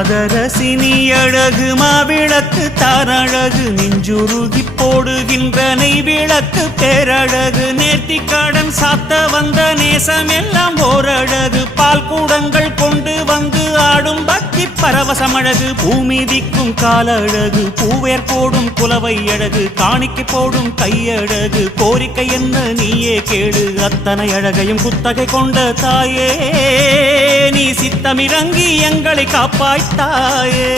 மாதரசினி அழகு மாவிளக்கு தாரழகு நெஞ்சுருகி போடுகின்ற நெய் விளக்கு பேரழகு நேர்த்திக்கடன் சாத்த வந்த நேசம் எல்லாம் ஓரழகு பால் கூடங்கள் கொண்டு வந்து ஆடும் பக்தி பரவசமழகு பூமிதிக்கும் காலழகு பூவேர் போடும் குலவை அழகு காணிக்கை போடும் கையழகு கோரிக்கை என்ன நீயே கேடு அத்தனை அழகையும் குத்தகை கொண்ட தாயே நீ சித்தமிறங்கி எங்களை காப்பாய்த்தாயே.